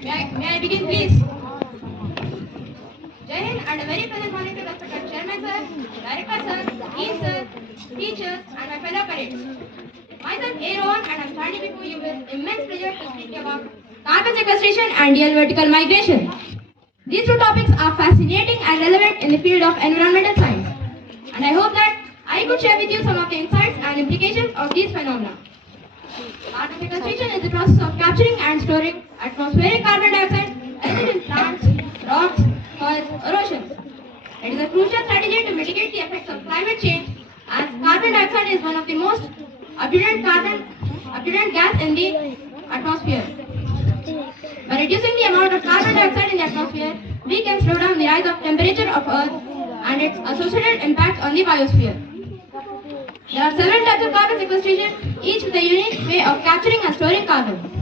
May I begin, please? Jai Hind and a very pleasant morning to respected Chairman Sir, Director Sir, Dean Sir, teachers and my fellow colleagues. Myself A. Rohan and I am standing before you with immense pleasure to speak about carbon sequestration and Diel vertical migration. These two topics are fascinating and relevant in the field of environmental science, and I hope that I could share with you some of the insights and implications of these phenomena. Carbon sequestration is the process of capturing and storing atmospheric carbon dioxide either in plants, rocks, soils, or oceans. It is a crucial strategy to mitigate the effects of climate change, as carbon dioxide is one of the most abundant gas in the atmosphere. By reducing the amount of carbon dioxide in the atmosphere, we can slow down the rise of temperature of Earth and its associated impacts on the biosphere. There are several types of carbon sequestration, each with a unique way of capturing and storing carbon.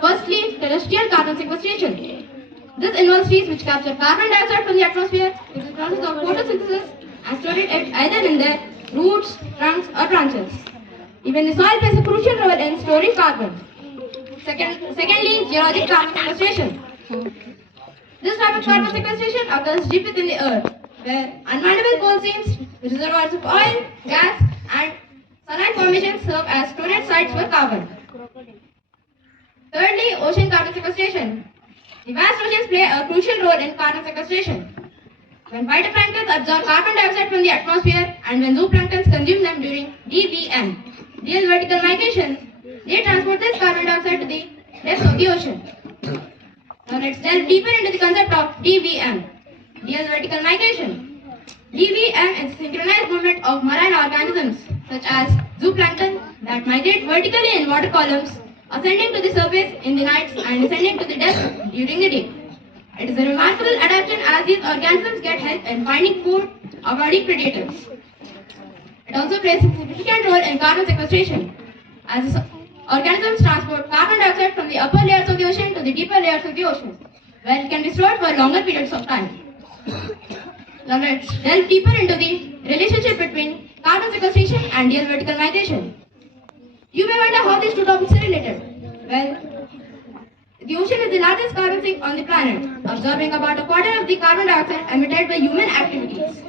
Firstly, terrestrial carbon sequestration. This involves trees which capture carbon dioxide from the atmosphere through the process of photosynthesis and store it either in their roots, trunks, or branches. Even the soil plays a crucial role in storing carbon. Secondly, geologic carbon sequestration. This type of carbon sequestration occurs deep within the earth, where unminable coal seams, reservoirs of oil, gas, and saline formations serve as storage sites for carbon. Thirdly, ocean carbon sequestration. The vast oceans play a crucial role in carbon sequestration. When phytoplankton absorb carbon dioxide from the atmosphere and when zooplankton consume them during DVM, Diel vertical migration, they transport this carbon dioxide to the depths of the ocean. Now let's delve deeper into the concept of DVM, Diel vertical migration. DVM is synchronized movement of marine organisms such as zooplankton that migrate vertically in water columns, ascending to the surface in the nights and descending to the depths during the day. It is a remarkable adaptation as these organisms get help in finding food, avoiding predators. It also plays a significant role in carbon sequestration, as these organisms transport carbon dioxide from the upper layers of the ocean to the deeper layers of the ocean, where it can be stored for longer periods of time. Now let's delve deeper into the relationship between carbon sequestration and Diel vertical migration. You may wonder how these two topics are related. Well, the ocean is the largest carbon sink on the planet, absorbing about a quarter of the carbon dioxide emitted by human activities.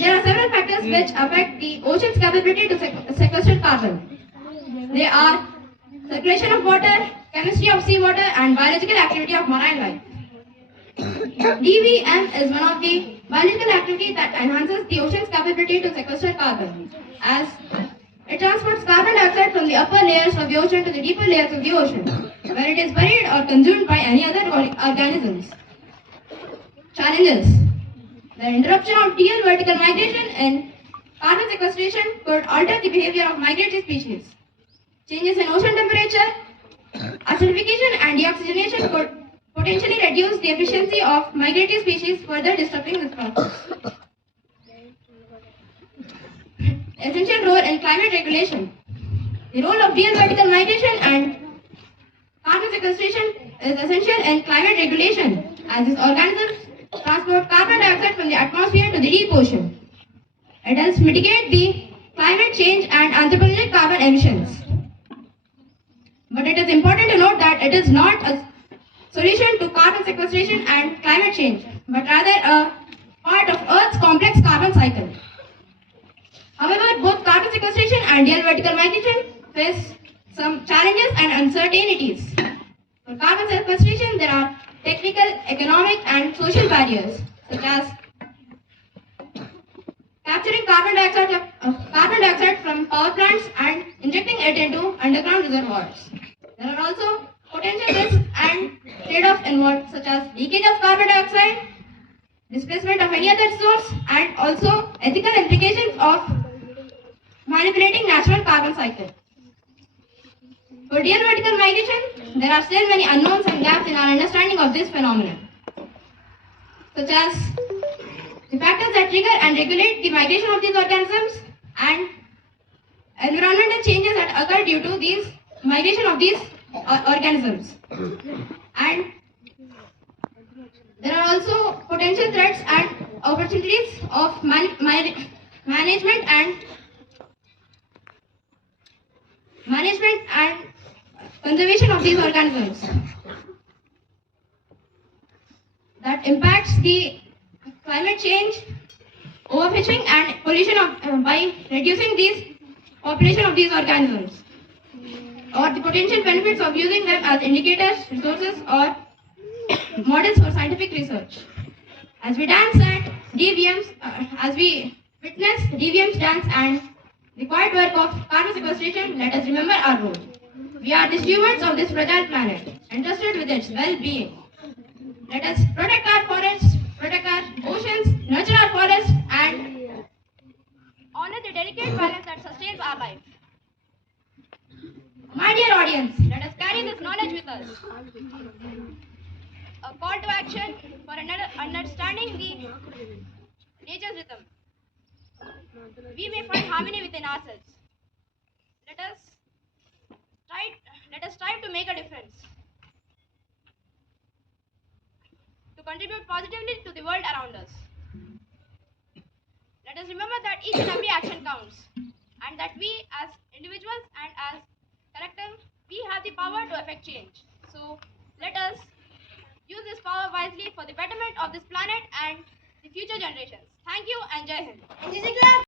There are several factors which affect the ocean's capability to sequester carbon. They are circulation of water, chemistry of seawater, and biological activity of marine life. DVM is one of the biological activities that enhances the ocean's capability to sequester carbon, as it transports carbon dioxide from the upper layers of the ocean to the deeper layers of the ocean, where it is buried or consumed by any other organisms. Challenges. The interruption of Diel vertical migration in carbon sequestration could alter the behavior of migratory species. Changes in ocean temperature, acidification and deoxygenation could potentially reduce the efficiency of migratory species, further disrupting this process. Essential role in climate regulation. The role of Diel vertical migration and carbon sequestration is essential in climate regulation, as these organisms transport carbon dioxide from the atmosphere to the deep ocean. It helps mitigate the climate change and anthropogenic carbon emissions. But it is important to note that it is not a solution to carbon sequestration and climate change, but rather a part of Earth's complex carbon cycle. However, both carbon sequestration and Diel vertical migration face some challenges and uncertainties. For carbon sequestration, there are technical, economic, and social barriers, such as capturing carbon dioxide from power plants and injecting it into underground reservoirs. There are also potential risks and trade-offs involved, such as leakage of carbon dioxide, displacement of any other source, and also ethical implications of manipulating natural carbon cycle. For Diel vertical migration, there are still many unknowns and gaps in our understanding of this phenomenon, such as the factors that trigger and regulate the migration of these organisms and environmental changes that occur due to these migration of these organisms. And there are also potential threats and opportunities of management and conservation conservation of these organisms that impacts the climate change, overfishing and pollution by reducing these population of these organisms, or the potential benefits of using them as indicators, resources, or models for scientific research. As we dance at DVMs, as we witness DVM's dance and the quiet work of carbon sequestration, let us remember our role. We are the stewards of this fragile planet, entrusted with its well-being. Let us protect our forests, protect our oceans, nurture our forests, and honor the delicate balance that sustains our life. My dear audience, let us carry this knowledge with us. A call to action for understanding the nature's rhythm. We may find harmony within ourselves. Let us strive to make a difference, to contribute positively to the world around us. Let us remember that each and every action counts, and that we as individuals and as collective, we have the power to affect change. So let us use this power wisely for the betterment of this planet and the future generations. Thank you and Jai Hind.